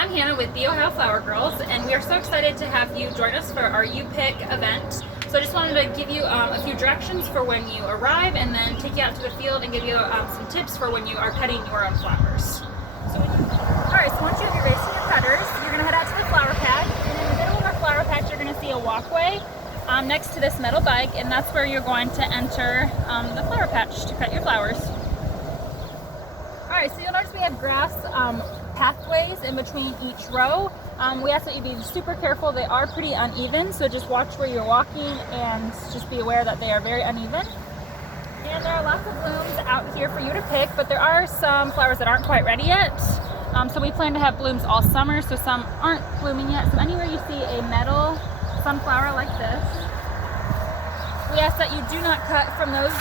I'm Hannah with the Ohio Flower Girls, and we are so excited to have you join us for our You Pick event. So I just wanted to give you a few directions for when you arrive, and then take you out to the field and give you some tips for when you are cutting your own flowers. Alright, so once you have your vase and your cutters, you're going to head out to the flower patch, and in the middle of our flower patch you're going to see a walkway next to this metal bike, and that's where you're going to enter the flower patch to cut your flowers. Alright, so you'll notice we have grass pathways in between each row. We ask that you be super careful. They are pretty uneven, so just watch where you're walking and just be aware that they are very uneven. And there are lots of blooms out here for you to pick, but there are some flowers that aren't quite ready yet. So we plan to have blooms all summer, so some aren't blooming yet. So anywhere you see a metal sunflower like this, we ask that you do not cut from those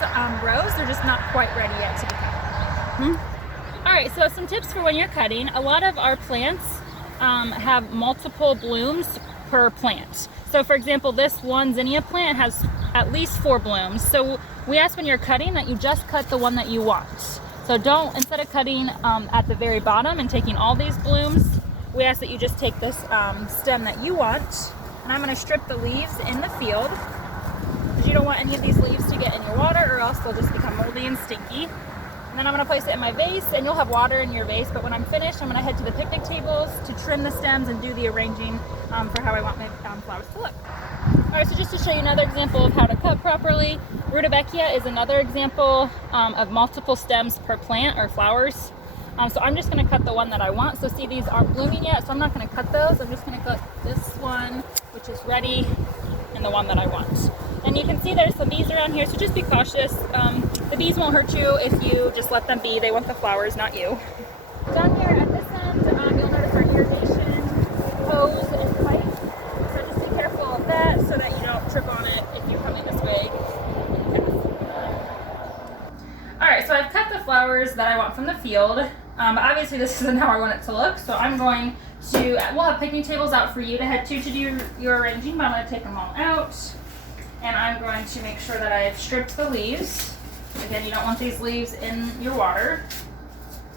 rows. They're just not quite ready yet to be cut. Alright, so some tips for when you're cutting. A lot of our plants have multiple blooms per plant. So for example, this one zinnia plant has at least 4 blooms. So we ask when you're cutting that you just cut the one that you want. So don't, instead of cutting at the very bottom and taking all these blooms, we ask that you just take this stem that you want. And I'm going to strip the leaves in the field, because you don't want any of these leaves to get in your water, or else they'll just become moldy and stinky. And then I'm going to place it in my vase, and you'll have water in your vase, but when I'm finished, I'm going to head to the picnic tables to trim the stems and do the arranging for how I want my flowers to look. Alright, so just to show you another example of how to cut properly, Rudbeckia is another example of multiple stems per plant or flowers. So I'm just going to cut the one that I want. So see, these aren't blooming yet, so I'm not going to cut those. I'm just going to cut this one, which is ready, and the one that I want. And you can see there's some bees around here, so just be cautious. The bees won't hurt you if you just let them be. They want the flowers, not you. Down here at this end, you'll notice our irrigation hose and pipe. So just be careful of that so that you don't trip on it if you're coming this way. Alright, so I've cut the flowers that I want from the field. Obviously this isn't how I want it to look, so I'm going to, we'll have picnic tables out for you to head to do your arranging, but I'm going to take them all out. And I'm going to make sure that I've stripped the leaves. Again, you don't want these leaves in your water.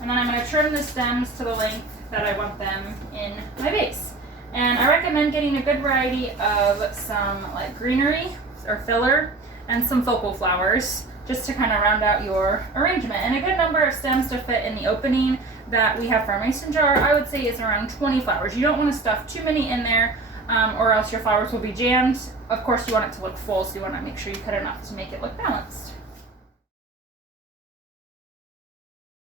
And then I'm going to trim the stems to the length that I want them in my vase. And I recommend getting a good variety of some like greenery or filler and some focal flowers, just to kind of round out your arrangement. And a good number of stems to fit in the opening that we have for our mason jar, I would say, is around 20 flowers. You don't want to stuff too many in there, or else your flowers will be jammed. Of course, you want it to look full, so you want to make sure you cut enough to make it look balanced.